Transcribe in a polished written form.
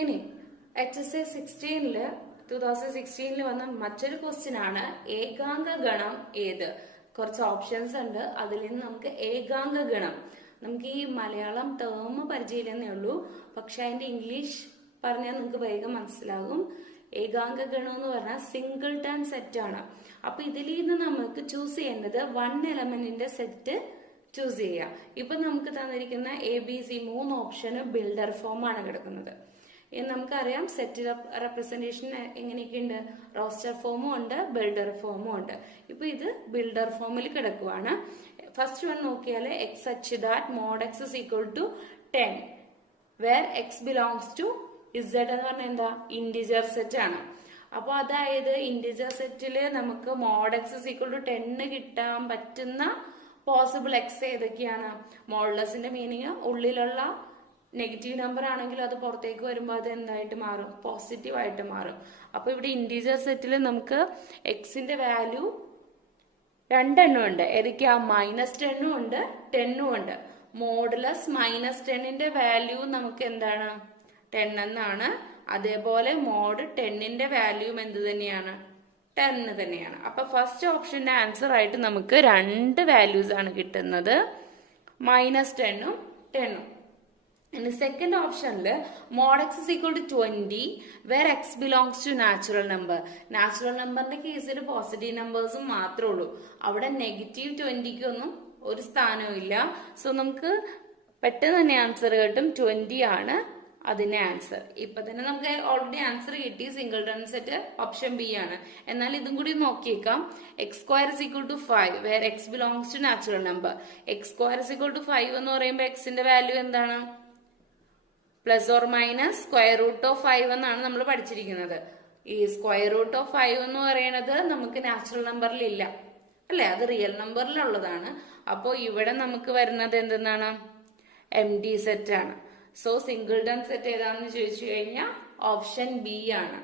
ഇനി HSA 2016 വന്ന മറ്റൊരു ക്വസ്റ്റ്യൻ ആണ് ഏകാംഗ ഗണം ഏത്. കുറച്ച് ഓപ്ഷൻസ് ഉണ്ട്, അതിൽ നിന്ന് നമുക്ക് ഏകാംഗ ഗണം, നമുക്ക് ഈ മലയാളം ടേം പരിചയമില്ലെന്നേ ഉള്ളൂ, പക്ഷെ അതിന്റെ ഇംഗ്ലീഷ് പറഞ്ഞാൽ നിങ്ങൾക്ക് വേഗം മനസ്സിലാകും. ഏകാംഗ ഗണം എന്ന് പറഞ്ഞാൽ സിംഗിൾ ടൺ സെറ്റ് ആണ്. അപ്പൊ ഇതിൽ നിന്ന് നമുക്ക് ചൂസ് ചെയ്യേണ്ടത് 1 എലമെന്റിന്റെ സെറ്റ് ചൂസ് ചെയ്യാം. ഇപ്പൊ നമുക്ക് തന്നിരിക്കുന്ന ABC 3 ഓപ്ഷന് ബിൽഡർ ഫോം ആണ് കിടക്കുന്നത്. നമുക്കറിയാം സെറ്റ് റെപ്രസെന്റേഷൻ എങ്ങനെയൊക്കെ ഉണ്ട്, റോസ്റ്റർ ഫോമും ഉണ്ട്, ബിൽഡർ ഫോമും ഉണ്ട്. ഇപ്പൊ ഇത് ബിൽഡർ ഫോമിൽ കിടക്കുവാണ്. ഫസ്റ്റ് വൺ നോക്കിയാൽ x such that mod x is equal to 10 where x belongs to z എന്ന് പറഞ്ഞാൽ എന്താ, ഇന്റിജർ സെറ്റ് ആണ്. അപ്പൊ അതായത് ഇന്റിജർ സെറ്റില് നമുക്ക് mod x is equal to 10 കിട്ടാൻ പറ്റുന്ന പോസിബിൾ എക്സ് ഏതൊക്കെയാണ്. മോഡുലസിന്റെ മീനിങ് ഉള്ളിലുള്ള നെഗറ്റീവ് നമ്പർ ആണെങ്കിൽ അത് പുറത്തേക്ക് വരുമ്പോൾ അത് എന്തായിട്ട് മാറും, പോസിറ്റീവ് ആയിട്ട് മാറും. അപ്പൊ ഇവിടെ ഇന്റീജർ സെറ്റിൽ നമുക്ക് എക്സിന്റെ വാല്യൂ രണ്ടെണ്ണം ഉണ്ട്. ഏതൊക്കെയാ, -10 ഉണ്ട്, 10 ഉണ്ട്. മോഡുലസ് -10ന്റെ വാല്യൂ നമുക്ക് എന്താണ്, 10 എന്നാണ്. അതേപോലെ മോഡ് 10ന്റെ വാല്യൂ എന്ത് തന്നെയാണ്, 10 തന്നെയാണ്. അപ്പൊ ഫസ്റ്റ് ഓപ്ഷന്റെ ആൻസർ ആയിട്ട് നമുക്ക് 2 വാല്യൂസ് ആണ് കിട്ടുന്നത്, -10ഉം 10ഉം. ഇനി സെക്കൻഡ് ഓപ്ഷനിൽ mod x is equal to 20 where x belongs to natural number. Natural നമ്പറിന്റെ കേസിൽ പോസിറ്റീവ് നമ്പേഴ്സും മാത്രമേ ഉള്ളൂ, അവിടെ നെഗറ്റീവ് 20ക്കൊന്നും ഒരു സ്ഥാനവും ഇല്ല. സോ നമുക്ക് പെട്ടെന്ന് തന്നെ ആൻസർ കിട്ടും, 20 ആണ് അതിന്റെ ആൻസർ. ഇപ്പൊ തന്നെ നമുക്ക് ഓൾറെഡി ആൻസർ കിട്ടി, singleton set option B ആണ്. എന്നാൽ ഇതും കൂടി നോക്കിയേക്കാം. x² is equal to 5 where x belongs to natural number. x² is equal to 5 എന്ന് പറയുമ്പോൾ എക്സിന്റെ വാല്യൂ എന്താണ്, പ്ലസ് ഓർ മൈനസ് √5 എന്നാണ് നമ്മൾ പഠിച്ചിരിക്കുന്നത്. ഈ √5 എന്ന് പറയുന്നത് നമുക്ക് നാച്ചുറൽ നമ്പറിൽ ഇല്ല അല്ലെ, അത് റിയൽ നമ്പറിലുള്ളതാണ്. അപ്പോൾ ഇവിടെ നമുക്ക് വരുന്നത് എന്തെന്നാണ്, MD സെറ്റ് ആണ്. സോ സിംഗിൾ ടൺ സെറ്റ് ഏതാണെന്ന് ചോദിച്ചു കഴിഞ്ഞാൽ ഓപ്ഷൻ ബി ആണ്.